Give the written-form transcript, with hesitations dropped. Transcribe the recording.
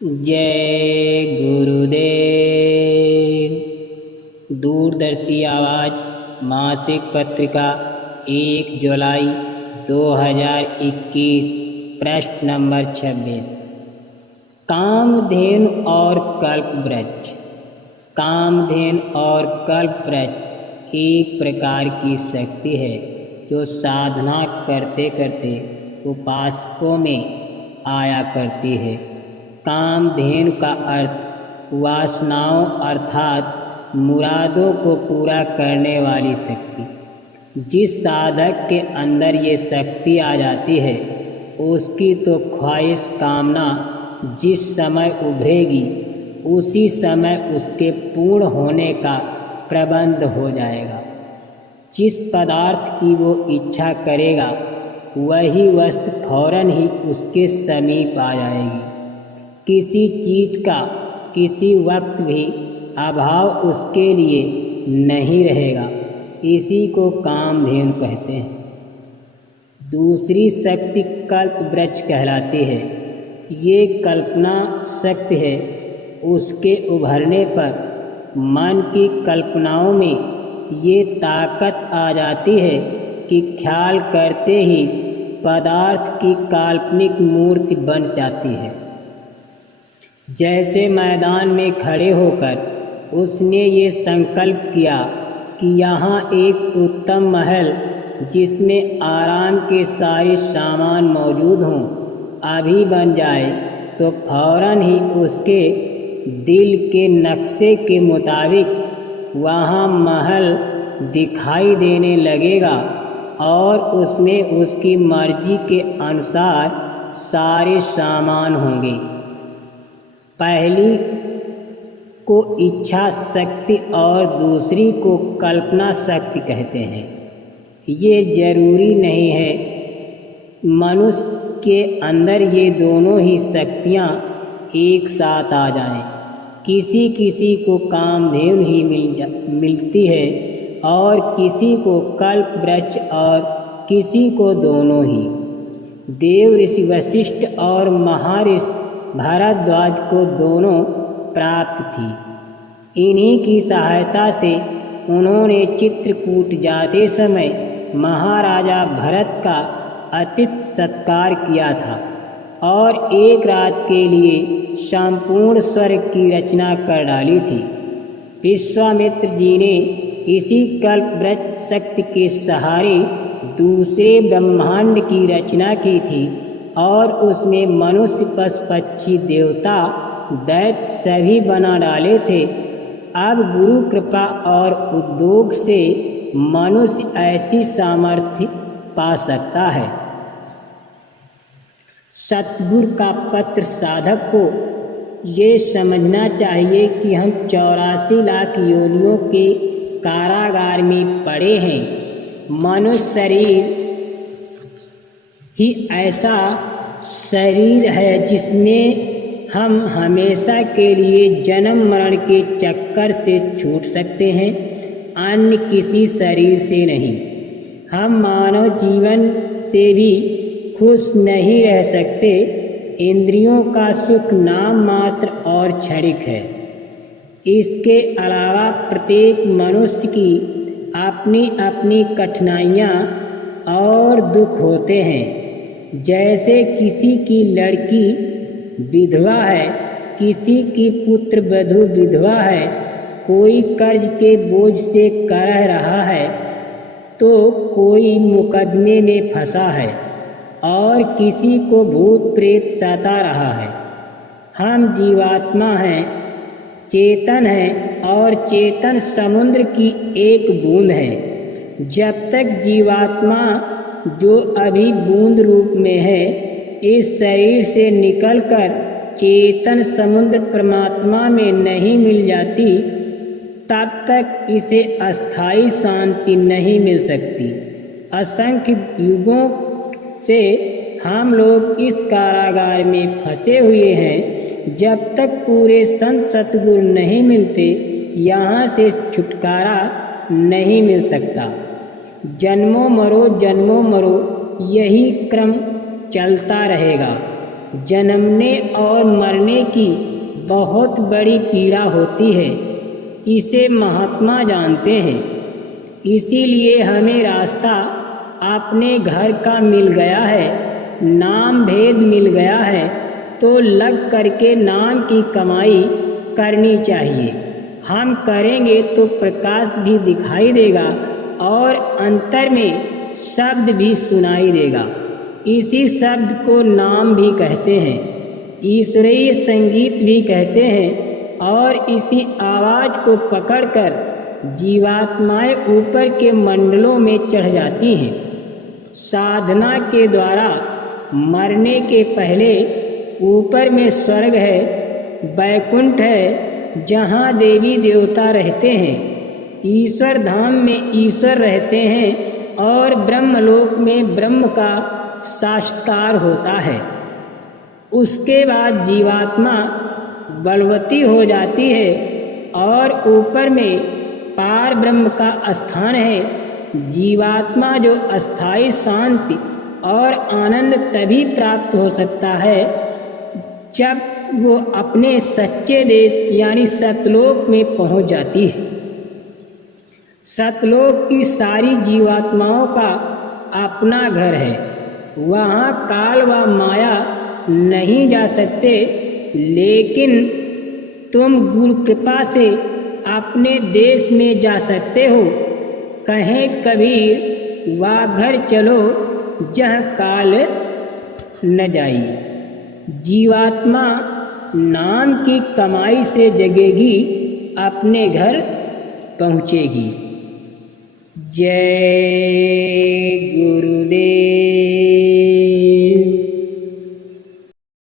जय गुरुदेव। दूरदर्शी आवाज़ मासिक पत्रिका 1 जुलाई 2021, पृष्ठ नंबर 26। कामधेनु और कल्पवृक्ष। कामधेनु और कल्पवृक्ष एक प्रकार की शक्ति है जो साधना करते करते उपासकों में आया करती है। कामधेनु का अर्थ वासनाओं अर्थात मुरादों को पूरा करने वाली शक्ति। जिस साधक के अंदर ये शक्ति आ जाती है उसकी तो ख्वाहिश कामना जिस समय उभरेगी उसी समय उसके पूर्ण होने का प्रबंध हो जाएगा। जिस पदार्थ की वो इच्छा करेगा वही वस्तु फौरन ही उसके समीप आ जाएगी। किसी चीज का किसी वक्त भी अभाव उसके लिए नहीं रहेगा। इसी को कामधेनु कहते हैं। दूसरी शक्ति कल्पवृक्ष कहलाती है। ये कल्पना शक्ति है। उसके उभरने पर मन की कल्पनाओं में ये ताकत आ जाती है कि ख्याल करते ही पदार्थ की काल्पनिक मूर्ति बन जाती है। जैसे मैदान में खड़े होकर उसने ये संकल्प किया कि यहाँ एक उत्तम महल जिसमें आराम के सारे सामान मौजूद हों अभी बन जाए तो फौरन ही उसके दिल के नक्शे के मुताबिक वहाँ महल दिखाई देने लगेगा और उसमें उसकी मर्जी के अनुसार सारे सामान होंगे। पहली को इच्छा शक्ति और दूसरी को कल्पना शक्ति कहते हैं। ये जरूरी नहीं है मनुष्य के अंदर ये दोनों ही शक्तियाँ एक साथ आ जाएं। किसी किसी को कामधेनु ही मिलती है और किसी को कल्पवृक्ष और किसी को दोनों ही। देव ऋषि वशिष्ठ और महर्षि भारद्वाज को दोनों प्राप्त थी। इन्हीं की सहायता से उन्होंने चित्रकूट जाते समय महाराजा भरत का अतिथि सत्कार किया था और एक रात के लिए संपूर्ण स्वर्ग की रचना कर डाली थी। विश्वामित्र जी ने इसी कल्पवृक्ष शक्ति के सहारे दूसरे ब्रह्मांड की रचना की थी और उसमें मनुष्य पशु पक्षी देवता दैत्य सभी बना डाले थे। अब गुरु कृपा और उद्योग से मनुष्य ऐसी सामर्थ्य पा सकता है। सतगुरु का पत्र साधक को ये समझना चाहिए कि हम 84 लाख योनियों के कारागार में पड़े हैं। मनुष्य शरीर ही ऐसा शरीर है जिसमें हम हमेशा के लिए जन्म मरण के चक्कर से छूट सकते हैं, अन्य किसी शरीर से नहीं। हम मानव जीवन से भी खुश नहीं रह सकते। इंद्रियों का सुख नाम मात्र और क्षणिक है। इसके अलावा प्रत्येक मनुष्य की अपनी अपनी कठिनाइयाँ और दुख होते हैं। जैसे किसी की लड़की विधवा है, किसी की पुत्र वधू विधवा है, कोई कर्ज के बोझ से करह रहा है तो कोई मुकदमे में फंसा है और किसी को भूत प्रेत सता रहा है। हम जीवात्मा हैं, चेतन हैं और चेतन समुद्र की एक बूंद है। जब तक जीवात्मा जो अभी बूंद रूप में है इस शरीर से निकलकर चेतन समुद्र परमात्मा में नहीं मिल जाती तब तक इसे अस्थाई शांति नहीं मिल सकती। असंख्य युगों से हम लोग इस कारागार में फंसे हुए हैं। जब तक पूरे संत सतगुरु नहीं मिलते यहाँ से छुटकारा नहीं मिल सकता। जन्मों मरो यही क्रम चलता रहेगा। जन्मने और मरने की बहुत बड़ी पीड़ा होती है, इसे महात्मा जानते हैं। इसीलिए हमें रास्ता अपने घर का मिल गया है, नाम भेद मिल गया है, तो लग करके नाम की कमाई करनी चाहिए। हम करेंगे तो प्रकाश भी दिखाई देगा और अंतर में शब्द भी सुनाई देगा। इसी शब्द को नाम भी कहते हैं, ईश्वरीय संगीत भी कहते हैं। और इसी आवाज़ को पकड़कर जीवात्माएं ऊपर के मंडलों में चढ़ जाती हैं। साधना के द्वारा मरने के पहले ऊपर में स्वर्ग है, वैकुंठ है, जहाँ देवी देवता रहते हैं। ईश्वर धाम में ईश्वर रहते हैं और ब्रह्मलोक में ब्रह्म का साक्षात्कार होता है। उसके बाद जीवात्मा बलवती हो जाती है और ऊपर में पार ब्रह्म का स्थान है। जीवात्मा जो अस्थाई शांति और आनंद तभी प्राप्त हो सकता है जब वो अपने सच्चे देश यानी सतलोक में पहुंच जाती है। सतलोक की सारी जीवात्माओं का अपना घर है, वहाँ काल व माया नहीं जा सकते, लेकिन तुम गुरु कृपा से अपने देश में जा सकते हो। कहें कबीर वा घर चलो जहाँ काल न जाई। जीवात्मा नाम की कमाई से जगेगी, अपने घर पहुँचेगी। जय गुरुदेव।